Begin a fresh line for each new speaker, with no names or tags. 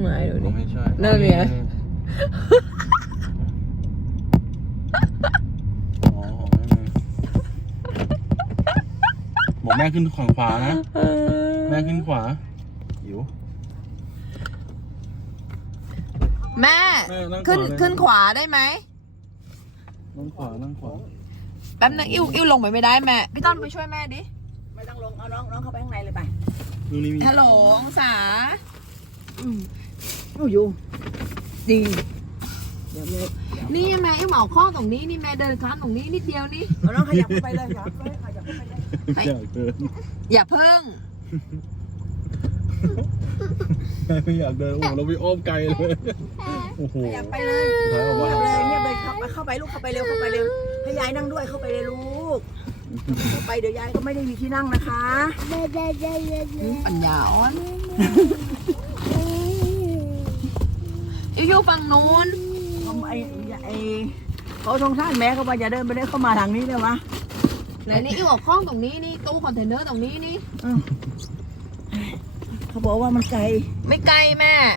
ไม้ดูดิ
ไม่ใช่
นั่นไง
อ๋อบอกแม่ขึ้นฝั่งขวานะแม่ขึ้นขวาหิว
แม่
แม่นั่งขวา
ขึ้นขวาได้ไหม
นั่งขวานั่งขวา
แป๊บนึงอิ้วลงไปไม่ได้แม่พี่ต้นไปช่วยแม่ดิ
ไม่ต้องลงเอาน้องเข้าไปข้างในเลยไป
ดูนี่มี
ฮัลโหลองศา
อยู่ดีเดี๋ยว
นี่แม่อิ้วเหมาข้อตรงนี้นี่แม่เดินข้ามตรงนี้นิดเดียวนี่
เอาน้องขยับเข้าไปเลยครับขยับเข้าไปเลย
อยากเดิน
อย่าเพิ่ง
แม่ไม่อยากเดินโอ้โหเราไปอ้อมไกลเลยโอ้โห
ขยับไปเลย
ท้ายออก
เงี
มาย
บเลยเงียบเลยเข้าไปลูกเข้าไปเร็วเข้าไปเร็วให้ยายนั่งด้วยเข้าไปเลยลูกเข้าไปเดี๋ยวยายก็ไม่ได้มีที่นั่งนะคะ
ปัญญาอ่อนอิ้วอยู่ฝั่งนู้น
เขาสงสารแม่เขาว่าอย่าเดินไปเลยเข้ามาทางนี้เลยวะ
ไหนนี่อิ้วเอาข้องตรงนี้นี่ตู้คอนเทนเนอร์ตรงนี้นี่
เขาบอกว่ามันไกล
ไม่ไกลแม่